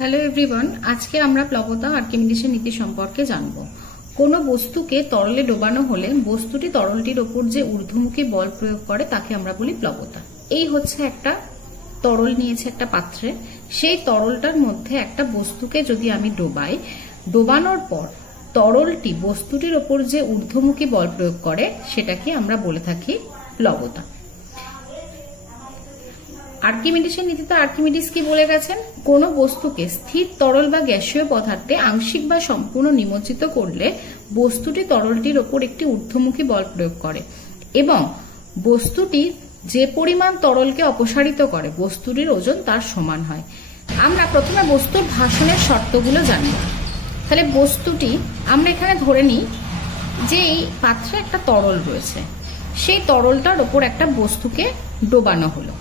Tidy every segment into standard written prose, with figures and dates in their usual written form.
Hello everyone, আজকে আমরা প্লবতা আর্কিমিডিসের নীতি সম্পর্কে জানব। কোনো বস্তুকে তরলে ডোবানো হলে বস্তুটি তরলটির ওপর যে ঊর্ধ্বমুখী বল প্রয়োগ করে তাকে আমরা বলি প্লবতা। এই হচ্ছে একটা তরল নিয়েছে একটা পাত্রে, সেই তরলটার মধ্যে একটা বস্তুকে যদি আমি ডোবাই, ডোবানোর পর তরলটি বস্তুটির ওপর যে ঊর্ধ্বমুখী বল প্রয়োগ করে সেটাকে আমরা বলে থাকি প্লবতা। আর্কিমিডিসের নীতিতে আর্কিমিডিস কি বলে গেছেন? কোন বস্তুকে স্থির তরল বা গ্যাসীয় পদার্থে আংশিক বা সম্পূর্ণ নিমজ্জিত করলে বস্তুটি তরলটির ওপর একটি ঊর্ধ্বমুখী বল প্রয়োগ করে এবং বস্তুটি যে পরিমাণ তরলকে অপসারিত করে বস্তুটির ওজন তার সমান হয়। আমরা প্রথমে বস্তুর ভাসনের শর্তগুলো জানব। তাহলে বস্তুটি আমরা এখানে ধরে নিই যে এই পাত্রে একটা তরল রয়েছে, সেই তরলটার ওপর একটা বস্তুকে ডোবানো হলো।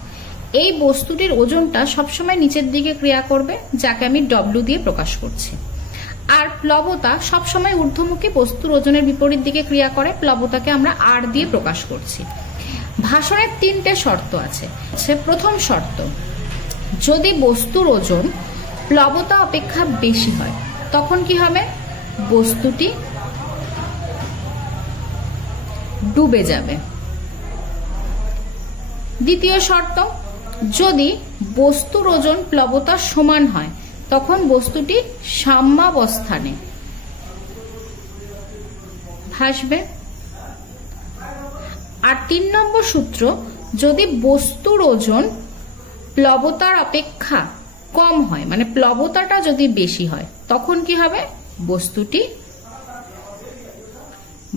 এই বস্তুটির ওজনটা সবসময় নিচের দিকে ক্রিয়া করবে, যাকে আমি ডব্লিউ দিয়ে প্রকাশ করছি। আর প্লবতা সবসময় ঊর্ধ্বমুখী, বস্তুর ওজনের বিপরীত দিকে ক্রিয়া করে, প্লবতাকে আমরা আর দিয়ে প্রকাশ করছি। ভাসনের তিনটে শর্ত আছে। প্রথম শর্ত, যদি বস্তুর ওজন প্লবতা অপেক্ষা বেশি হয় তখন কি হবে? বস্তুটি ডুবে যাবে। দ্বিতীয় শর্ত, যদি বস্তুর ওজন প্লবতার সমান হয় তখন বস্তুটি সাম্যাবস্থানে ভাসবে। আর ৩ নম্বর সূত্র, যদি বস্তুর ওজন প্লবতার অপেক্ষা কম হয়, মানে প্লবতাটা যদি বেশি হয় তখন কি হবে? বস্তুটি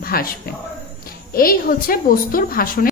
ভাসবে। এই হচ্ছে বস্তুর ভাসনের